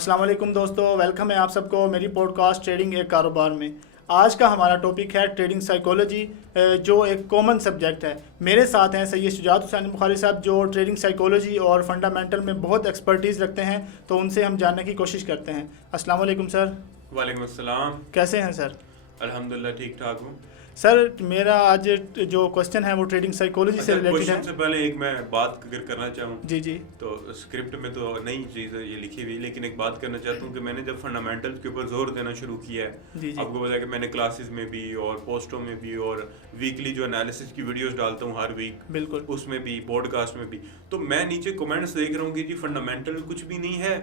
अस्सलाम वालेकुम दोस्तों, वेलकम है आप सबको मेरी पॉडकास्ट ट्रेडिंग एक कारोबार में। आज का हमारा टॉपिक है ट्रेडिंग साइकोलॉजी, जो एक कॉमन सब्जेक्ट है। मेरे साथ हैं सैयद शुजात हुसैन बुखारी साहब, जो ट्रेडिंग साइकोलॉजी और फंडामेंटल में बहुत एक्सपर्टीज़ रखते हैं, तो उनसे हम जानने की कोशिश करते हैं। अस्सलाम वालेकुम सर। वालेकुम अस्सलाम। कैसे हैं सर? अल्हम्दुलिल्लाह ठीक ठाक हूँ सर, मेरा आज जो क्वेश्चन है वो ट्रेडिंग साइकोलॉजी से रिलेटेड है। से पहले एक मैं बात अगर करना चाहूँ, जी जी। तो स्क्रिप्ट में तो नई चीज़ है ये लिखी हुई, लेकिन एक बात करना चाहता हूँ कि मैंने जब फंडामेंटल्स के ऊपर जोर देना शुरू किया है, जी जी। आपको पता है कि मैंने क्लासेस में भी और पोस्टों में भी और वीकली जो एनालिसिस की वीडियोस डालता हूँ हर वीक, बिल्कुल, उसमें भी पॉडकास्ट में भी, तो मैं नीचे कमेंट्स देख रहा हूँ कि जी फंडामेंटल कुछ भी नहीं है,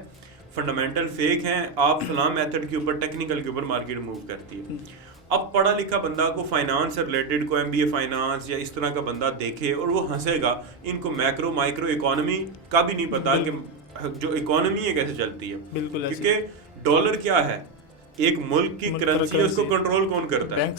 फंडामेंटल फेक हैं, आप फलां मेथड के ऊपर टेक्निकल के ऊपर मार्केट मूव करती है। अब पढ़ा लिखा बंदा को फाइनेंस से रिलेटेड को एमबीए फाइनेंस या इस तरह का बंदा देखे और वो हंसेगा, इनको मैक्रो माइक्रो इकोनॉमी का भी नहीं पता कि जो इकोनॉमी है कैसे चलती है। बिल्कुल, क्योंकि डॉलर क्या है, एक मुल्क की करेंसी है, उसको कंट्रोल कौन करता है?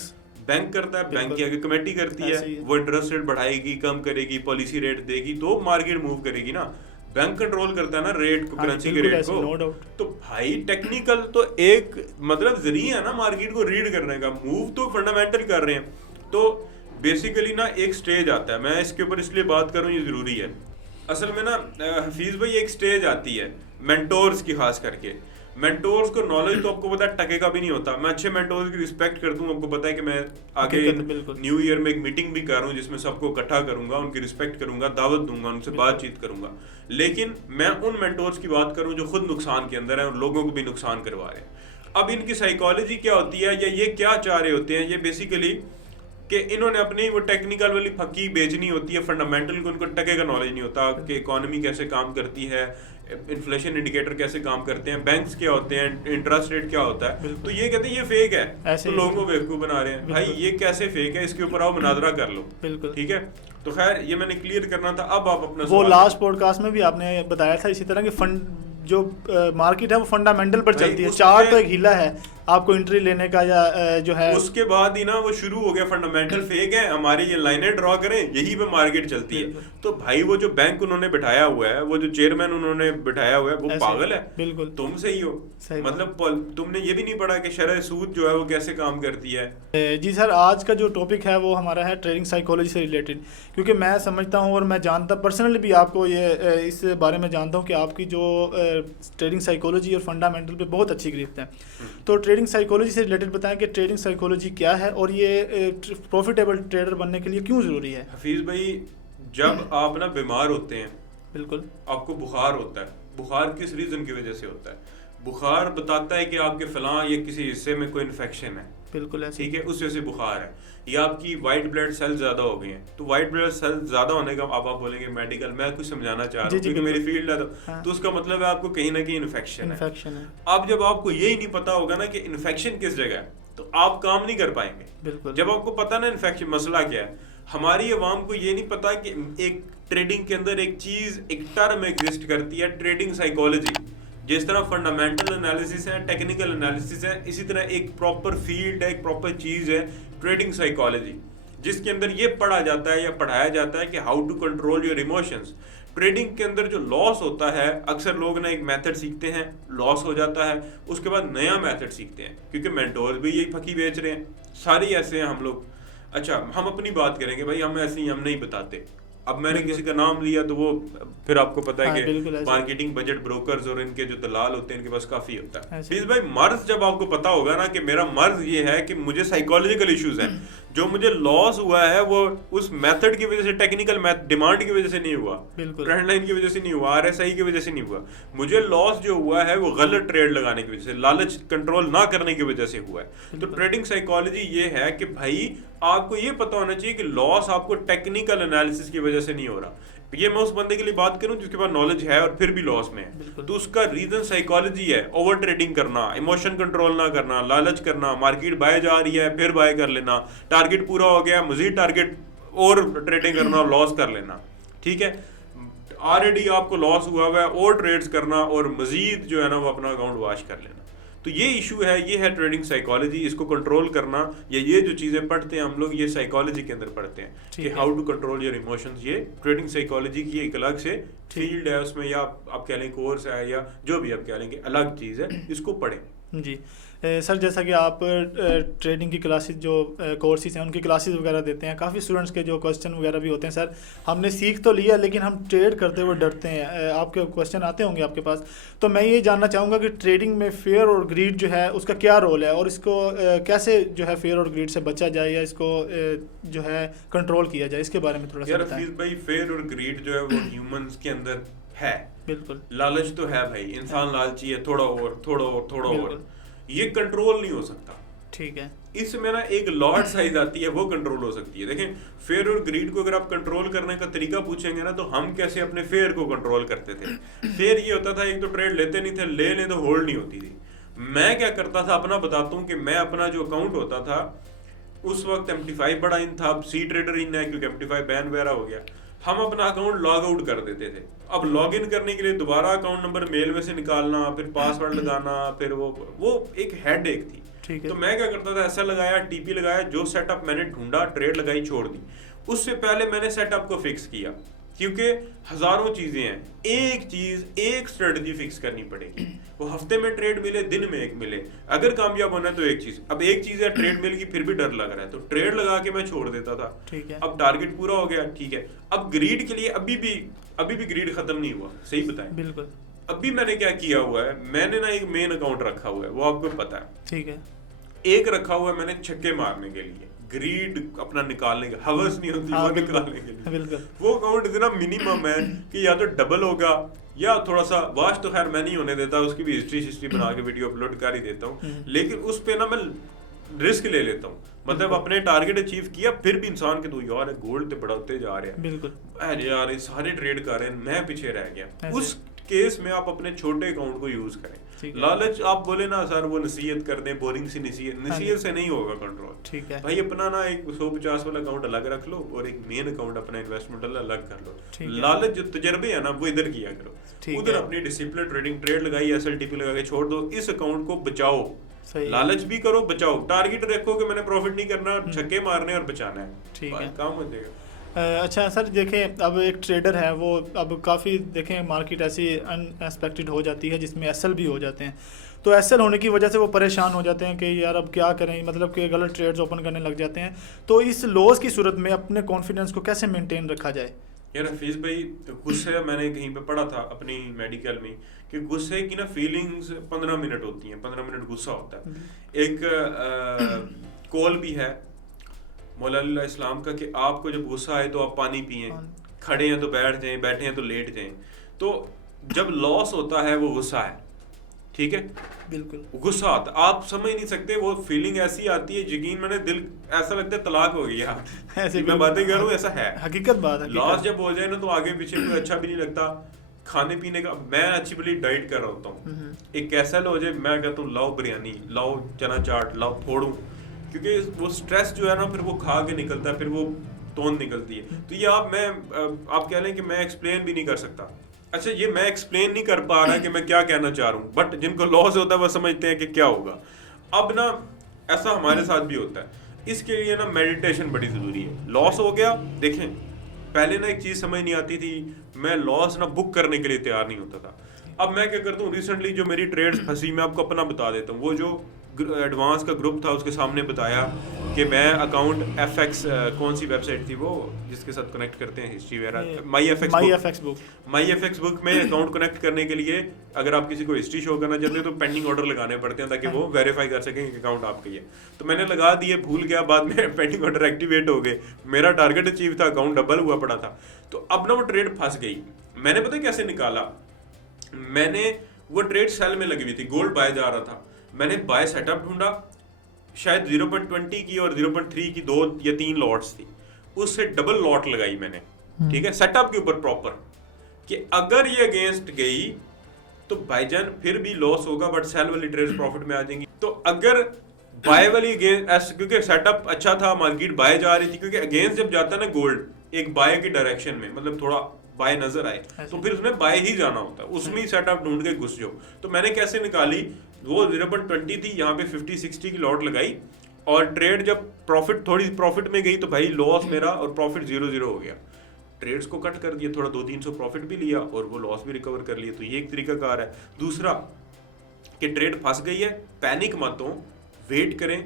बैंक करता है, बैंक की आगे कमेटी करती है, वो इंटरेस्ट रेट बढ़ाएगी, कम करेगी, पॉलिसी रेट देगी, तो मार्केट मूव करेगी ना। बैंक कंट्रोल करता है ना रेट को, करेंसी के रेट को। तो भाई टेक्निकल तो एक मतलब जरिया है ना मार्केट को रीड करने का, मूव तो फंडामेंटल कर रहे हैं। तो बेसिकली ना एक स्टेज आता है, मैं इसके ऊपर इसलिए बात करूं, ये जरूरी है। असल में ना हफीज भाई एक स्टेज आती है मेंटोर्स की, खास करके मेंटोर्स को नॉलेज तो आपको पता है टके का भी नहीं होता। मैं अच्छे मेंटोर्स की रिस्पेक्ट करता हूँ, आपको पता है कि मैं आगे न्यू ईयर में एक मीटिंग भी कर रहा हूँ जिसमें सबको इकट्ठा करूंगा, उनकी रिस्पेक्ट करूंगा, दावत दूंगा, उनसे बातचीत करूंगा। लेकिन मैं उन मेंटोर्स की बात करूँ जो खुद नुकसान के अंदर है और लोगों को भी नुकसान करवा रहे हैं। अब इनकी साइकोलॉजी क्या होती है या ये क्या चाह रहे होते हैं, ये बेसिकली कि इन्होंने अपनी वो टेक्निकल वाली फकी बेचनी होती है, फंडामेंटल को उनको टके का नॉलेज नहीं होता कि इकोनॉमी कैसे काम करती है, इन्फ्लेशन इंडिकेटर कैसे काम करते हैं, बैंक्स क्या होते हैं, इंटरेस्ट रेट क्या होता है। तो ये कहते हैं ये फेक है, तो लोगों को बेवकूफ बना रहे हैं। भाई ये कैसे फेक है, इसके ऊपर आओ मुनाजरा कर लो। बिल्कुल ठीक है। तो खैर ये मैंने क्लियर करना था। अब आप अपना वो लास्ट पॉडकास्ट में भी आपने बताया था इसी तरह कि फंड जो मार्केट है वो फंडामेंटल पर चलती है। चार्ट तो एक हिला है आपको एंट्री लेने का या जो है, उसके बाद ही ना वो शुरू हो गया फंडामेंटल फेक है, हमारी ये लाइनें ड्रॉ करें, यही पे मार्केट चलती है। तो भाई वो जो बैंक उन्होंने बिठाया हुआ है, वो जो चेयरमैन उन्होंने बिठाया हुआ है, वो पागल है। बिल्कुल तुम सही हो, मतलब तुमने ये भी नहीं पढ़ा कि शरह सूद जो है वो कैसे काम करती है। जी सर, आज का जो टॉपिक है वो हमारा है ट्रेडिंग साइकोलॉजी से रिलेटेड, क्योंकि मैं समझता हूँ और मैं जानता पर्सनली भी आपको ये इस बारे में जानता हूँ कि आपकी जो ट्रेडिंग साइकोलॉजी और फंडामेंटल पे बहुत अच्छी गिरफ्त है। तो ट्रेडिंग साइकोलॉजी से रिलेटेड बताएं कि ट्रेडिंग साइकोलॉजी क्या है और ये प्रॉफिटेबल ट्रेडर बनने के लिए क्यों ज़रूरी है। हफीज़ भाई, जब आप ना बीमार होते हैं, बिल्कुल आपको बुखार होता है, बुखार किस रीज़न की वजह से होता है? बुखार बताता है कि आपके फलां या किसी हिस्से में कोई इन्फेक्शन है, बिल्कुल है, ठीक है, उस वजह से बुखार है, या आपकी वाइट ब्लड सेल ज्यादा हो गए हैं। तो वाइट ब्लड सेल ज्यादा होने का आप बोलेंगे मेडिकल, मैं कुछ समझाना चाह रहा हूँ क्योंकि मेरी फील्ड है, तो उसका मतलब है आपको कहीं ना कहीं इन्फेक्शन है। अब जब आपको यही नहीं पता होगा ना कि इन्फेक्शन किस जगह है, तो आप काम नहीं कर पाएंगे। जब आपको पता ना इन्फेक्शन मसला क्या है, हमारी अवाम को ये नहीं पता कि एक ट्रेडिंग के अंदर एक चीज, एक टर्म एग्जिस्ट करती है, ट्रेडिंग साइकोलॉजी। जिस तरह फंडामेंटल एनालिसिस है, टेक्निकल एनालिसिस है, इसी तरह एक प्रॉपर फील्ड है, एक प्रॉपर चीज है ट्रेडिंग साइकोलॉजी, जिसके अंदर ये पढ़ा जाता है या पढ़ाया जाता है कि how to control your emotions. Trading के अंदर जो लॉस होता है, अक्सर लोग ना एक मेथड सीखते हैं, लॉस हो जाता है, उसके बाद नया मेथड सीखते हैं, क्योंकि मेंटोर भी यही फकी बेच रहे हैं, सारे ऐसे हैं हम लोग। अच्छा, हम अपनी बात करेंगे भाई, हम ऐसे ही हम नहीं बताते। अब मैंने किसी का नाम लिया तो वो फिर आपको पता है कि मार्केटिंग बजट ब्रोकर्स और इनके जो दलाल होते हैं, इनके पास काफी होता है। प्लीज भाई, मर्ज जब आपको पता होगा ना कि मेरा मर्ज ये है कि मुझे साइकोलॉजिकल इश्यूज हैं, जो मुझे लॉस हुआ है वो उस मेथड की वजह से, टेक्निकल डिमांड की वजह से नहीं हुआ, ट्रेंड लाइन की वजह से नहीं हुआ, आरएसआई की वजह से नहीं हुआ। मुझे लॉस जो हुआ है वो गलत ट्रेड लगाने की वजह से, लालच कंट्रोल ना करने की वजह से हुआ है। तो ट्रेडिंग साइकोलॉजी ये है कि भाई आपको ये पता होना चाहिए कि लॉस आपको टेक्निकल एनालिसिस की वजह से नहीं हो रहा। ये मैं उस बंदे के लिए बात करूं जिसके पास नॉलेज है और फिर भी लॉस में है, तो उसका रीजन साइकोलॉजी है, ओवर ट्रेडिंग करना, इमोशन कंट्रोल ना करना, लालच करना, मार्केट बाय जा रही है फिर बाय कर लेना, टारगेट पूरा हो गया मजीद टारगेट और ट्रेडिंग करना और लॉस कर लेना। ठीक है, ऑलरेडी आपको लॉस हुआ हुआ है और ट्रेड्स करना और मजीद जो है ना वो अपना अकाउंट वॉश कर लेना। तो ये इशू है, ये है ट्रेडिंग साइकोलॉजी, इसको कंट्रोल करना, या ये जो चीज़ें पढ़ते हैं हम लोग ये साइकोलॉजी के अंदर पढ़ते हैं कि how to control your emotions. ये ट्रेडिंग साइकोलॉजी की एक अलग से फील्ड है, उसमें या आप कह लें कोर्स है या जो भी आप कह लेंगे अलग चीज़ है, इसको पढ़ें। जी सर, जैसा कि आप ट्रेडिंग की क्लासेस जो कोर्सेज हैं उनकी क्लासेस वगैरह देते हैं, काफ़ी स्टूडेंट्स के जो क्वेश्चन वगैरह भी होते हैं, सर हमने सीख तो लिया लेकिन हम ट्रेड करते हुए डरते हैं, आपके क्वेश्चन आते होंगे आपके पास, तो मैं ये जानना चाहूँगा कि ट्रेडिंग में फेयर और ग्रीड जो है उसका क्या रोल है, और इसको कैसे जो है फेयर और ग्रीड से बचा जाए या इसको जो है कंट्रोल किया जाए, इसके बारे में थोड़ा सा बताएं। भाई फेयर और ग्रीड जो है वो ह्यूमंस के अंदर है, बिल्कुल लालच तो है भाई, इंसान लालची है, थोड़ा और थोड़ा और थोड़ा और, ये कंट्रोल नहीं हो सकता। ठीक है, इसमें ना एक लॉट साइज आती है, वो कंट्रोल हो सकती है। देखें फेयर और ग्रीड को अगर आप कंट्रोल करने का तरीका पूछेंगे ना, तो हम कैसे अपने फेयर को कंट्रोल करते थे। फेयर ये होता था, एक तो ट्रेड लेते नहीं थे, ले लें तो होल्ड नहीं होती थी। मैं क्या करता था, अपना बताता हूँ कि मैं अपना जो अकाउंट होता था उस वक्त MT5 बड़ा इन था, अब सी ट्रेडर इन है क्योंकि MT5 बैन वगैरह हो गया। हम अपना अकाउंट लॉग आउट कर देते थे। अब लॉग इन करने के लिए दोबारा अकाउंट नंबर मेल में से निकालना, फिर पासवर्ड लगाना, फिर वो एक हेडेक थी। तो मैं क्या करता था, ऐसा लगाया, TP लगाया, जो सेटअप मैंने ढूंढा, ट्रेड लगाई, छोड़ दी। उससे पहले मैंने सेटअप को फिक्स किया, क्योंकि हजारों चीजें हैं, एक चीज एक स्ट्रेटजी फिक्स करनी पड़ेगी। वो हफ्ते में ट्रेड मिले, दिन में एक मिले, अगर कामयाब होना है तो एक चीज। अब एक चीज है ट्रेड मिल की, फिर भी डर लग रहा है, तो ट्रेड लगा के मैं छोड़ देता था। ठीक है, अब टारगेट पूरा हो गया, ठीक है। अब ग्रीड के लिए अभी भी ग्रीड खत्म नहीं हुआ, सही बताएं। बिल्कुल। अभी मैंने क्या किया हुआ है, मैंने ना एक मेन अकाउंट रखा हुआ है, वो आपको पता है। ठीक है, एक रखा हुआ है मैंने छक्के मारने के लिए, ग्रीड अपना निकालने का हवस नहीं होती, वो निकालने के लिए। बिल्कुल। वो अकाउंट इतना मिनिमम है कि या तो डबल होगा या थोड़ा सा वाश, तो खैर मैं नहीं होने देता, उसकी भी हिस्ट्री बना के वीडियो अपलोड कर ही देता हूँ, लेकिन उस पे ना मैं रिस्क ले लेता हूँ। मतलब अपने टारगेट अचीव किया, फिर भी इंसान के दो यार गोल्ड तो बढ़ाते जा रहे हैं, बिल्कुल अरे यार ये सारे ट्रेड कर रहे हैं, मैं पीछे रह गया। उस केस में आप अपने छोटे अकाउंट को यूज करें। लालच आप बोले ना सर वो नसीहत कर दें, बोरिंग सी नसीहत से नहीं होगा कंट्रोल। ठीक है भाई, अपना ना एक 150 वाला अकाउंट अलग रख लो और एक मेन अकाउंट अपना इन्वेस्टमेंट वाला अलग कर लो। लालच जो तजर्बे है ना वो इधर किया करो, उधर अपनी डिसिप्लिन ट्रेडिंग, ट्रेड लगाई, SLTP लगा के छोड़ दो, इस अकाउंट को बचाओ। लालच भी करो, बचाओ, टारगेट रखो कि मैंने प्रॉफिट नहीं करना, छक्के मारने और बचाना है, ठीक है, काम हो जाएगा। अच्छा सर, देखें अब एक ट्रेडर है वो अब काफ़ी देखें मार्केट ऐसी अनएक्सपेक्टेड हो जाती है जिसमें SL भी हो जाते हैं, तो SL होने की वजह से वो परेशान हो जाते हैं कि यार अब क्या करें, मतलब कि गलत ट्रेड्स ओपन करने लग जाते हैं। तो इस लॉस की सूरत में अपने कॉन्फिडेंस को कैसे मेंटेन रखा जाए? यार हफीज़ भाई, गुस्से मैंने कहीं पे पढ़ा था अपनी मेडिकल में कि गुस्से की ना फीलिंग्स 15 मिनट होती हैं, 15 मिनट गुस्सा होता है। एक कॉल भी है मौला इस्लाम का कि आपको जब गुस्सा आए तो आप पानी पिएं, खड़े हैं तो बैठ जाएं, बैठे हैं तो लेट जाएं। तो जब लॉस होता है वो गुस्सा है, ठीक है, बिल्कुल गुस्सा आता, आप समझ नहीं सकते, वो फीलिंग ऐसी आती है, यकीन मैंने दिल ऐसा लगता है तलाक हो गई है। ऐसे मैं बातें कर रहा हूँ, ऐसा है, हकीकत बात है। लॉस जब हो जाए ना तो आगे पीछे कोई अच्छा भी नहीं लगता। खाने पीने का मैं अच्छी बड़ी डाइट कर रहा होता हूँ, एक कैसल हो जाए मैं कहता हूँ लाओ बिरयानी, लाओ चना चाट, लाओ फोड़ू, क्योंकि वो स्ट्रेस जो है ना फिर वो खा के निकलता है, फिर वो तोंद निकलती है। तो ये आप कह लें कि मैं एक्सप्लेन भी नहीं कर सकता। अच्छा, ये मैं एक्सप्लेन नहीं कर पा रहा कि मैं क्या कहना चाह रहा हूँ, बट जिनको लॉस होता है वो समझते हैं कि क्या होगा। अब ना ऐसा हमारे साथ भी होता है, इसके लिए ना मेडिटेशन बड़ी ज़रूरी है। लॉस हो गया, देखें पहले ना एक चीज़ समझ नहीं आती थी, मैं लॉस ना बुक करने के लिए तैयार नहीं होता था। अब मैं क्या करता हूँ, रिसेंटली जो मेरी ट्रेड्स फंसी, मैं आपको अपना बता देता हूँ। वो जो एडवांस का ग्रुप था उसके सामने बताया कि मैं अकाउंट FX कौन सी वेबसाइट थी वो जिसके साथ कनेक्ट करते हैं हिस्ट्री वगैरह, माई FX बुक में अकाउंट कनेक्ट करने के लिए अगर आप किसी को हिस्ट्री शो करना चाहते हैं तो पेंडिंग ऑर्डर लगाने पड़ते हैं ताकि वो वेरीफाई कर सकें कि अकाउंट आपका ही है। तो मैंने लगा दिए, भूल गया, बाद में पेंडिंग ऑर्डर एक्टिवेट हो गए, मेरा टारगेट अचीव था, अकाउंट डबल हुआ पड़ा था। तो अब ना वो ट्रेड फंस गई। मैंने पता कैसे निकाला, मैंने वो ट्रेड सेल में लगी हुई थी, गोल्ड बाय जा रहा था, मैंने बाय सेटअप ढूंढा, शायद 0.20 की और 0.3 की 2 या 3 लॉट्स थी, उससे डबल लॉट लगाई मैंने, ठीक है, सेटअप के ऊपर प्रॉपर, कि अगर ये अगेंस्ट गई तो भाईजान फिर भी लॉस होगा बट सेल वाली ट्रेड प्रॉफिट में आ जाएंगी। तो अगर बाय वाली अगेंस्ट, क्योंकि सेटअप अच्छा था, मार्केट बाय जा रही थी, क्योंकि अगेंस्ट जब जाता है ना गोल्ड एक बाय की डायरेक्शन में, मतलब थोड़ा बाय नजर आए तो फिर उसने बाय ही जाना होता है, उसमें ही सेटअप ढूंढ के घुस जाओ। तो मैंने कैसे निकाली, वो 0.20 थी, यहाँ पे 50-60 की लॉट लगाई और ट्रेड जब थोड़ी प्रॉफिट में गई तो भाई लॉस मेरा और प्रॉफिट 0-0 हो गया। ट्रेड्स को कट कर दिया, थोड़ा 200-300 प्रॉफिट भी लिया और वो लॉस भी रिकवर कर लिया। तो ये एक तरीका कार है। दूसरा कि ट्रेड फंस गई है, पैनिक मत हो, वेट करें।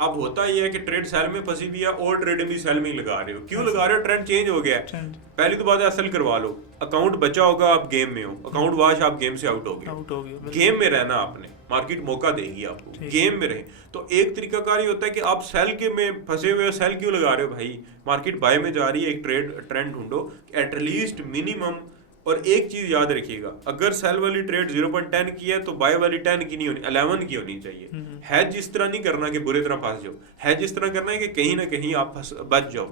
अब होता ये है कि ट्रेड सेल में फंसी हुई है और ट्रेड भी सेल में ही लगा रहे हो। क्यों लगा रहे हो? ट्रेंड चेंज हो गया है। पहली तो बात है सेल करवा लो, अकाउंट बचा होगा, आप गेम में हो, अकाउंट वाश, आप गेम से आउट हो गए। गेम में रहना आपने, मार्केट मौका देगी आपको, गेम में रहे। तो एक तरीका कार ये होता है कि आप सेल के में फंसे हुए हो, सेल क्यों लगा रहे हो भाई? मार्केट बाय में जा रही है, एक ट्रेंड ढूंढो एटलीस्ट मिनिमम। और एक चीज याद रखिएगा, अगर सेल वाली ट्रेड 0.10 की है तो बाय वाली 10 की नहीं होनी, 11 की होनी चाहिए। हैज इस तरह नहीं करना कि बुरी तरह फंस जाओ, हैज इस तरह करना है कि कहीं ना कहीं आप बच जाओ।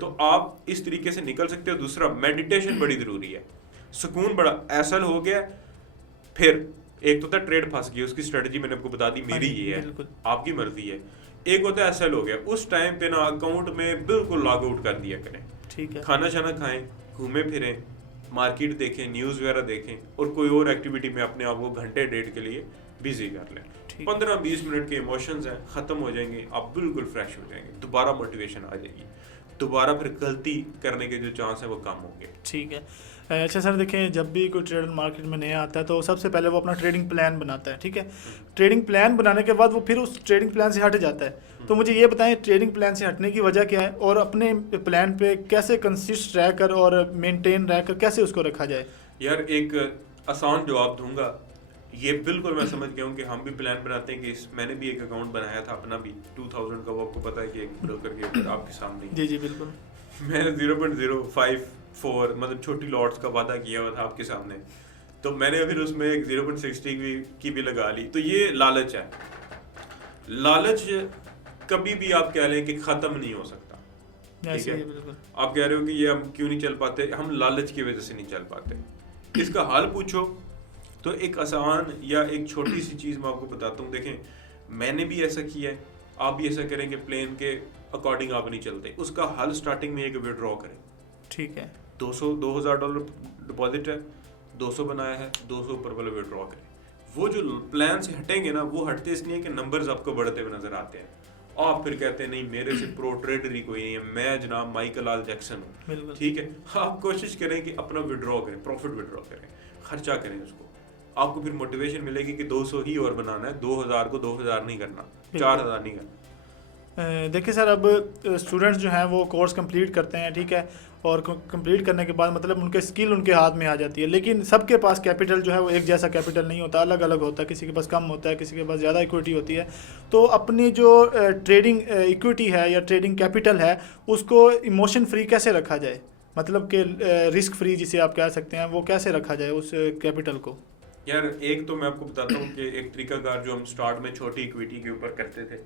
तो आप इस तरीके से निकल सकते हो। दूसरा, मेडिटेशन बड़ी जरूरी है। सुकून बड़ा एसल हो गया, फिर एक तो था ट्रेड फंस गई, उसकी स्ट्रेटजी मैंने आपको बता दी, मेरी ये है, आपकी मर्जी है। एक होता है एसल हो गया, उस टाइम पे ना अकाउंट में बिल्कुल लॉग आउट कर दिया करें। ठीक है, खाना शाना खाएं, घूमे फिरें, मार्केट देखें, न्यूज़ वगैरह देखें और कोई और एक्टिविटी में अपने आप को घंटे डेढ़ के लिए बिजी कर लें। 15-20 मिनट के इमोशंस हैं, ख़त्म हो जाएंगे, आप बिल्कुल फ्रेश हो जाएंगे, दोबारा मोटिवेशन आ जाएगी, दोबारा फिर गलती करने के जो चांस है वो कम होंगे। ठीक है। अच्छा सर, देखें जब भी कोई ट्रेडर मार्केट में नया आता है तो सबसे पहले वो अपना ट्रेडिंग प्लान बनाता है। ठीक है, ट्रेडिंग प्लान बनाने के बाद वो फिर उस ट्रेडिंग प्लान से हट जाता है। तो मुझे ये बताएं ट्रेडिंग प्लान से हटने की वजह क्या है और अपने प्लान पे कैसे कंसिस्ट रहकर और मेंटेन रहकर कैसे उसको रखा जाए? यार एक आसान जवाब दूंगा, ये बिल्कुल मैं समझ गया हूँ कि हम भी प्लान बनाते हैं कि मैंने भी एक अकाउंट बनाया था अपना भी 2000 का, वो आपको पता है कि एक ब्रोकर के ऊपर आपके सामने। जी जी बिल्कुल। मैंने 0.054 मतलब छोटी लॉट्स का वादा किया हुआ था आपके सामने, तो मैंने फिर उसमें एक 0.60 की भी लगा ली। तो ये लालच है। लालच कभी भी आप कह लें कि ख़त्म नहीं हो सकता। ठीक है, आप कह रहे हो कि ये हम क्यों नहीं चल पाते, हम लालच की वजह से नहीं चल पाते। इसका हल पूछो तो एक आसान या एक छोटी सी चीज़ मैं आपको बताता हूँ। देखें, मैंने भी ऐसा किया है, आप भी ऐसा करें कि प्लेन के अकॉर्डिंग आप नहीं चलते। उसका हल स्टार्टिंग में एक विड्रॉ करें। ठीक है, $2000 डिपॉजिट है, 200 बनाया है, 200 ऊपर वाला विड्रॉ करें। वो जो प्लान से हटेंगे ना, वो हटते इसलिए कि नंबर्स आपको बढ़ते हुए नजर आते हैं। आप फिर कहते हैं नहीं मेरे से प्रो ट्रेडर ही कोई नहीं है, मैं जनाब माइकल आल जैक्सन हूँ। ठीक है, आप कोशिश करें कि अपना विड्रॉ करें, प्रॉफिट विड्रॉ करें, खर्चा करें उसको। आपको फिर मोटिवेशन मिलेगी कि 200 ही और बनाना है, 2000 को 2000 नहीं करना, 4000 नहीं करना। देखिए सर, अब स्टूडेंट्स जो हैं वो कोर्स कंप्लीट करते हैं, ठीक है, और कंप्लीट करने के बाद मतलब उनके स्किल उनके हाथ में आ जाती है, लेकिन सबके पास कैपिटल जो है वो एक जैसा कैपिटल नहीं होता, अलग अलग होता है। किसी के पास कम होता है, किसी के पास ज़्यादा इक्विटी होती है। तो अपनी जो ट्रेडिंग इक्विटी है या ट्रेडिंग कैपिटल है उसको इमोशन फ्री कैसे रखा जाए, मतलब कि रिस्क फ्री जिसे आप कह सकते हैं, वो कैसे रखा जाए उस कैपिटल को? यार एक तो मैं आपको बताता हूँ कि एक तरीकाकार जो हम स्टार्ट में छोटी इक्विटी के ऊपर करते थे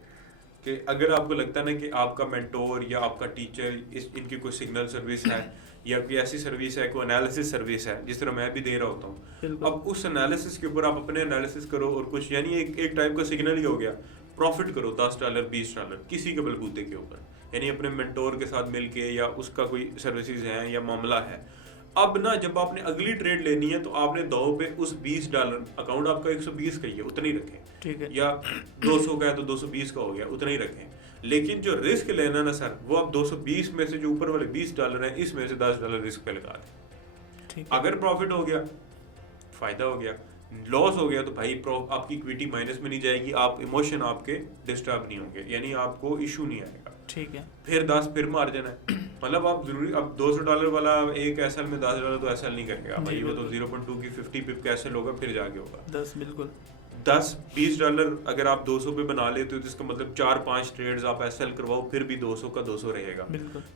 कि अगर आपको लगता है ना कि आपका मेंटोर या आपका टीचर इनकी कोई सिग्नल सर्विस है या कोई ऐसी सर्विस है, कोई एनालिसिस सर्विस है जिस तरह मैं भी दे रहा होता हूँ, अब उस एनालिसिस के ऊपर आप अपने एनालिसिस करो और कुछ यानी एक टाइप का सिग्नल ही हो गया, प्रॉफिट करो $10 $20 किसी के बलबूते के ऊपर, यानी अपने मेंटोर के साथ मिलके या उसका कोई सर्विसेज है या मामला है। अब ना जब आपने अगली ट्रेड लेनी है तो आपने दो पे उस $20, अकाउंट आपका 120 का ही है, उतना ही रखें। ठीक है, या 200 का है तो 220 का हो गया, उतना ही रखें। लेकिन जो रिस्क लेना ना सर, वो आप 220 में से जो ऊपर वाले $20 हैं इसमें से $10 रिस्क पे लगा दें। अगर प्रॉफिट हो गया, फायदा हो गया, लॉस हो गया तो भाई आपकी इक्विटी माइनस में नहीं जाएगी, आप इमोशन आपके डिस्टर्ब नहीं होंगे, यानी आपको इशू नहीं आएगा। ठीक है, फिर 10 फिर मार्जिन है, मतलब आप जरूरी अब $200 वाला एक एसएल में $10 तो एसएल नहीं करेगा भाई, वो तो 0.2 की 50 पिप का एसएल होगा, फिर जाके होगा 10। बिल्कुल, $10-20 अगर आप 200 पे बना लेते हो तो इसका मतलब 4-5 ट्रेड्स आप एसएल करवाओ, फिर भी 200 का 200 रहेगा।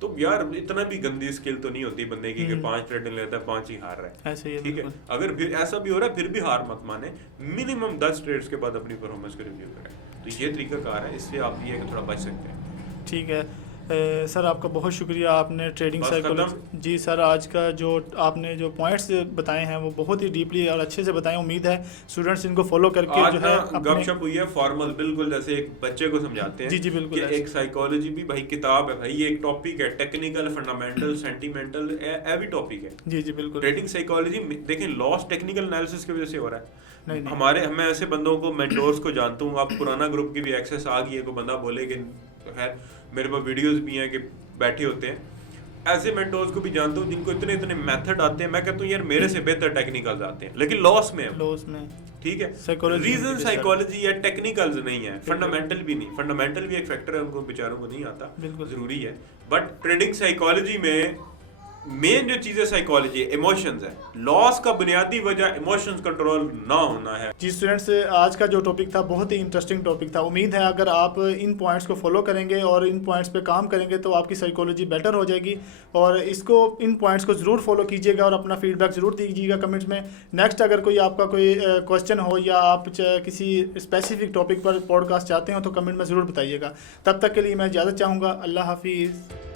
तो यार इतना भी गंदी स्किल तो नहीं होती बंदे की कि 5 ट्रेड लेता है 5 ही हार रहा है। ठीक है, अगर फिर ऐसा भी हो रहा है फिर भी हार मत माने, मिनिमम 10 ट्रेड्स के बाद अपनी परफॉर्मेंस को रिव्यू करें। तो ये तरीका कार है, इससे आप ये थोड़ा बच सकते हैं। ठीक है, सर आपका बहुत शुक्रिया, आपने ट्रेडिंग साइकोलॉजी जी सर आज का जो आपने जो पॉइंट्स बताए हैं वो बहुत ही डीपली और अच्छे से बताए। उम्मीद है स्टूडेंट्स इनको फॉलो करके जो है गपशप हुई है फॉर्मल, बिल्कुल जैसे एक बच्चे को समझाते हैं। जी जी बिल्कुल, एक साइकोलॉजी भी भाई किताब है भाई, ये एक टॉपिक है, टेक्निकल, फंडामेंटल, सेंटिमेंटल, ये भी टॉपिक है। जी जी बिल्कुल। ट्रेडिंग साइकोलॉजी देखें लॉस टेक्निकल एनालिसिस की वजह से हो रहा है। नहीं हमारे मैं ऐसे बंदों को, मेंटोर्स को जानता हूँ, आप पुराना ग्रुप की भी एक्सेस आ गई है, कोई बंदा बोले कि खैर मेरे पास वीडियोस भी हैं कि बैठे होते हैं, ऐसे मेंटोर्स को भी जानता हूँ जिनको इतने इतने मेथड आते हैं, मैं कहता हूँ यार मेरे से बेहतर टेक्निकल्स आते हैं, लेकिन लॉस में ठीक है। रीजन साइकोलॉजी या टेक्निकल्स नहीं है, फंडामेंटल भी नहीं, फंडामेंटल भी एक फैक्टर है, उनको बेचारों को नहीं आता, जरूरी है। बट ट्रेडिंग साइकोलॉजी में मेन जो चीज़ है साइकोलॉजी, इमोशंस है। लॉस का बुनियादी वजह इमोशंस कंट्रोल ना होना है। जी स्टूडेंट्स, आज का जो टॉपिक था बहुत ही इंटरेस्टिंग टॉपिक था। उम्मीद है अगर आप इन पॉइंट्स को फॉलो करेंगे और इन पॉइंट्स पे काम करेंगे तो आपकी साइकोलॉजी बेटर हो जाएगी। और इसको इन पॉइंट्स को ज़रूर फॉलो कीजिएगा और अपना फीडबैक ज़रूर दीजिएगा कमेंट्स में। नेक्स्ट अगर कोई आपका कोई क्वेश्चन हो या आप किसी स्पेसिफिक टॉपिक पर पॉडकास्ट चाहते हो तो कमेंट में ज़रूर बताइएगा। तब तक के लिए मैं इजाज़त चाहूँगा। अल्लाह हाफिज़।